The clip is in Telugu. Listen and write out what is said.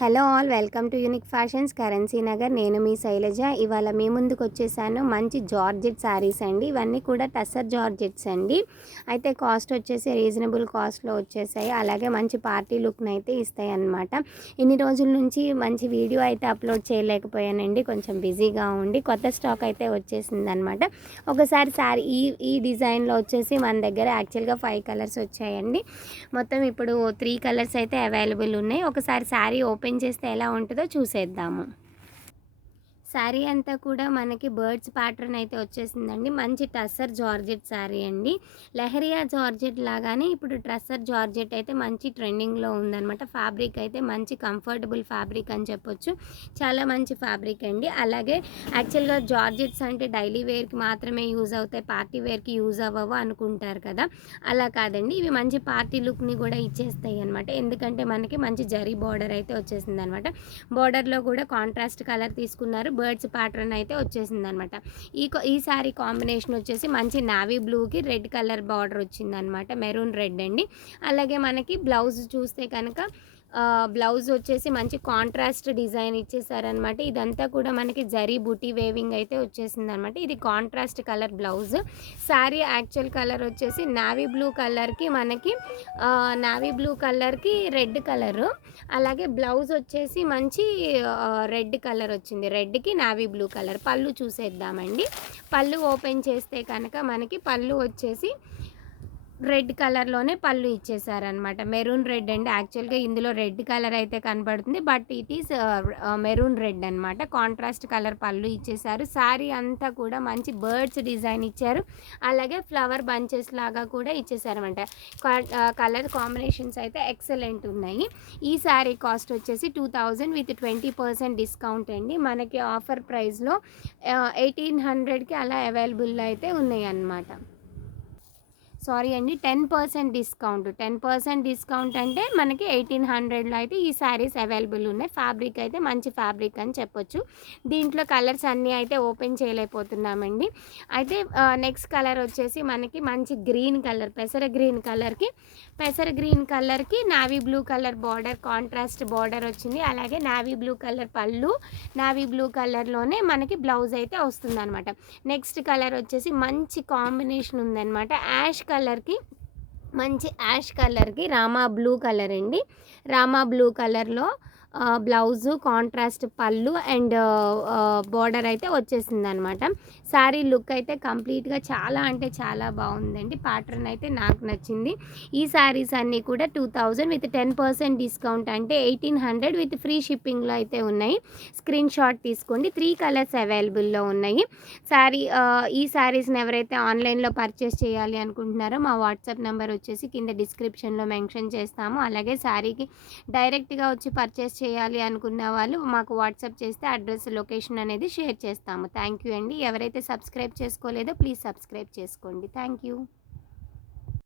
Hello all, welcome to unique fashions currency Nagar. నేను మీ శైలజ. ఇవాళ మీ ముందుకు వచ్చేసాను మంచి జార్జెట్ శారీస్ అండి. ఇవన్నీ కూడా టస్సర్ జార్జెట్స్ అండి. అయితే కాస్ట్ వచ్చేసి రీజనబుల్ కాస్ట్లో వచ్చేసాయి. అలాగే మంచి పార్టీ లుక్ని అయితే ఇస్తాయి అన్నమాట. ఇన్ని రోజుల నుంచి మంచి వీడియో అయితే అప్లోడ్ చేయలేకపోయానండి, కొంచెం బిజీగా ఉండి. కొత్త స్టాక్ అయితే వచ్చేసింది అనమాట. ఒకసారి శారీ ఈ డిజైన్లో వచ్చేసి మన దగ్గర యాక్చువల్గా 5 కలర్స్ వచ్చాయండి. మొత్తం ఇప్పుడు 3 కలర్స్ అయితే అవైలబుల్ ఉన్నాయి. ఒకసారి శారీ ఓపెన్ చేస్తే ఎలా ఉంటుందో చూసేద్దాము. శారీ అంతా కూడా మనకి బర్డ్స్ ప్యాటర్న్ అయితే వచ్చేసిందండి. మంచి టస్సర్ జార్జెట్ శారీ అండి. లెహరియా జార్జెట్ లాగానే ఇప్పుడు టస్సర్ జార్జెట్ అయితే మంచి ట్రెండింగ్లో ఉందన్నమాట. ఫ్యాబ్రిక్ అయితే మంచి కంఫర్టబుల్ ఫ్యాబ్రిక్ అని చెప్పొచ్చు. చాలా మంచి ఫ్యాబ్రిక్ అండి. అలాగే యాక్చువల్గా జార్జెట్స్ అంటే డైలీ వేర్కి మాత్రమే యూజ్ అవుతాయి, పార్టీ వేర్కి యూజ్ అవ్వవు అనుకుంటారు కదా. అలా కాదండి, ఇవి మంచి పార్టీ లుక్ని కూడా ఇచ్చేస్తాయి అనమాట. ఎందుకంటే మనకి మంచి జరీ బార్డర్ అయితే వచ్చేసింది అనమాట. బార్డర్లో కూడా కాంట్రాస్ట్ కలర్ తీసుకున్నారు. బర్డ్స్ ప్యాటర్న్ అయితే వచ్చేసింది అనమాట. ఈ శారీ కాంబినేషన్ వచ్చేసి మంచి నావీ బ్లూకి రెడ్ కలర్ బార్డర్ వచ్చిందనమాట. మెరూన్ రెడ్ అండి. అలాగే మనకి బ్లౌజ్ చూస్తే కనుక బ్లౌజ్ వచ్చేసి మంచి కాంట్రాస్ట్ డిజైన్ ఇచ్చేసారనమాట. ఇదంతా కూడా మనకి జరీ బుటీ వేవింగ్ అయితే వచ్చేసింది అనమాట. ఇది contrast colour blouse. Sari actual colour వచ్చేసి నావీ బ్లూ కలర్కి మనకి నావీ బ్లూ కలర్కి రెడ్ కలరు. అలాగే బ్లౌజ్ వచ్చేసి మంచి రెడ్ కలర్ వచ్చింది. రెడ్కి నావీ బ్లూ కలర్. పళ్ళు చూసేద్దామండి. పళ్ళు ఓపెన్ చేస్తే కనుక మనకి పళ్ళు వచ్చేసి రెడ్ కలర్లోనే పళ్ళు ఇచ్చేసారనమాట. మెరూన్ రెడ్ అండి. యాక్చువల్గా ఇందులో రెడ్ కలర్ అయితే కనబడుతుంది, but it is maroon red అనమాట. కాంట్రాస్ట్ కలర్ పళ్ళు ఇచ్చేసారు. శారీ అంతా కూడా మంచి బర్డ్స్ డిజైన్ ఇచ్చారు. అలాగే ఫ్లవర్ బంచెస్ లాగా కూడా ఇచ్చేసారనమాట. కలర్ కాంబినేషన్స్ అయితే ఎక్సలెంట్ ఉన్నాయి. ఈ శారీ కాస్ట్ వచ్చేసి 2000 విత్ 20% డిస్కౌంట్ అండి. మనకి ఆఫర్ ప్రైస్లో 1800కి అలా అవైలబుల్ అయితే ఉన్నాయి అన్నమాట. సారీ అండి, 10% డిస్కౌంట్. 10% డిస్కౌంట్ అంటే మనకి 1800లో అయితే ఈ శారీస్ అవైలబుల్ ఉన్నాయి. ఫ్యాబ్రిక్ అయితే మంచి ఫ్యాబ్రిక్ అని చెప్పొచ్చు. దీంట్లో కలర్స్ అన్నీ అయితే ఓపెన్ చేయలేకపోతున్నామండి. అయితే నెక్స్ట్ కలర్ వచ్చేసి మనకి మంచి గ్రీన్ కలర్, పెసర గ్రీన్ కలర్కి navy blue colour border, contrast border వచ్చింది. అలాగే నావీ బ్లూ కలర్ పళ్ళు, నావీ బ్లూ కలర్లోనే మనకి బ్లౌజ్ అయితే వస్తుంది అనమాట. నెక్స్ట్ కలర్ వచ్చేసి మంచి కాంబినేషన్ ఉందన్నమాట. మంచి యాష్ కలర్కి రామా బ్లూ కలర్ అండి. రామా బ్లూ కలర్లో బ్లౌజు, కాంట్రాస్ట్ పళ్ళు అండ్ బార్డర్ అయితే వచ్చేసింది అనమాట. శారీ లుక్ అయితే కంప్లీట్గా చాలా అంటే చాలా బాగుందండి. ప్యాటర్న్ అయితే నాకు నచ్చింది. ఈ శారీస్ అన్నీ కూడా 2000 విత్ 10% డిస్కౌంట్ అంటే 1800 విత్ ఫ్రీ షిప్పింగ్లో అయితే ఉన్నాయి. స్క్రీన్ షాట్ తీసుకోండి. 3 కలర్స్ అవైలబుల్లో ఉన్నాయి. ఈ శారీస్ని ఎవరైతే ఆన్లైన్లో పర్చేస్ చేయాలి అనుకుంటున్నారో మా వాట్సాప్ నెంబర్ వచ్చేసి కింద డిస్క్రిప్షన్లో మెన్షన్ చేస్తాము. అలాగే శారీకి డైరెక్ట్గా వచ్చి పర్చేస్ చేయాలి అనుకున్న వాళ్ళు మాకు వాట్సాప్ చేస్తే అడ్రస్, లొకేషన్ అనేది షేర్ చేస్తాము. థ్యాంక్ యూ అండి. ఎవరైతే సబ్స్క్రైబ్ చేసుకోలేదో ప్లీజ్ సబ్స్క్రైబ్ చేసుకోండి. Thank you.